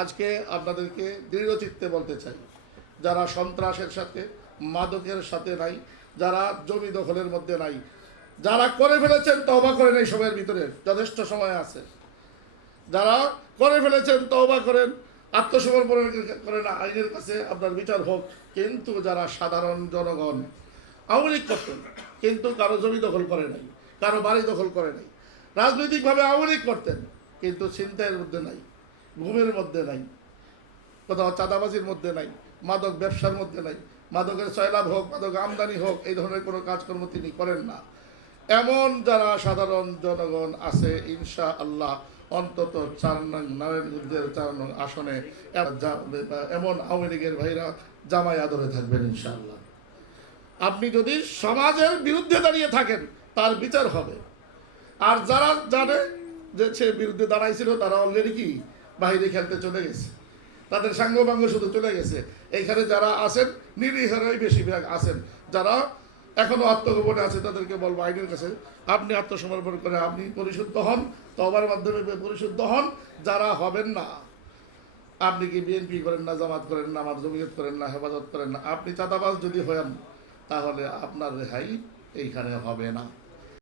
আজকে আপনাদেরকে দৃঢ়চিত্তে বলতে চাই, যারা সন্ত্রাসের সাথে, মাদকের সাথে নাই, যারা জমি দখলের মধ্যে নাই, যারা করে ফেলেছেন তওবা করেন, এই সময়ের ভিতরে যথেষ্ট সময় আছে। যারা করে ফেলেছেন তওবা করেন, আত্মসমর্পণ করেন, আইনের কাছে আপনার বিচার হোক। কিন্তু যারা সাধারণ জনগণ আওয়ামী লীগ করতেন, কিন্তু কারো জমি দখল করে নাই, কারো বাড়ি দখল করে নাই, রাজনৈতিকভাবে আওয়ামী লীগ করতেন, কিন্তু ছিনতাইয়ের মধ্যে নাই, ঘুমের মধ্যে নাই, কোথাও চাঁদাবাজির মধ্যে নাই, মাদক ব্যবসার মধ্যে নাই, মাদকের সয়লাভ হোক, মাদক আমদানি হোক, এই ধরনের কোনো কাজকর্ম তিনি করেন না। এমন যারা সাধারণ জনগণ আছে, ইনশা আল্লাহ অন্তত 4 নং নারায়ণগঞ্জের 4 নং আসনে এমন আওয়ামী লীগের ভাইরা জামাই আদরে থাকবেন ইনশাআল্লাহ। আপনি যদি সমাজের বিরুদ্ধে দাঁড়িয়ে থাকেন, তার বিচার হবে। আর যারা জানে যে সে বিরুদ্ধে দাঁড়াইছিল, তারা অলরেডি কি বাইরে খেলতে চলে গেছে, তাদের সাঙ্গপাঙ্গ শুধু চলে গেছে। এইখানে যারা আছেন নিরীহরাই বেশিরভাগ আছেন, যারা এখনো আত্মগোপনে আছে, তাদেরকে বলবো আইনের কাছে আপনি আত্মসমর্পণ করে আপনি পরিশুদ্ধ হন, তওবার মাধ্যমে পরিশুদ্ধ হন। যারা হবেন না, আপনি কি বিএনপি করেন না, জামাত করেন না, আমার জমিয়ত করেন না, হেফাজত করেন না, আপনি চাঁদাবাজ যদি হন, তাহলে আপনার রেহাই এইখানে হবে না।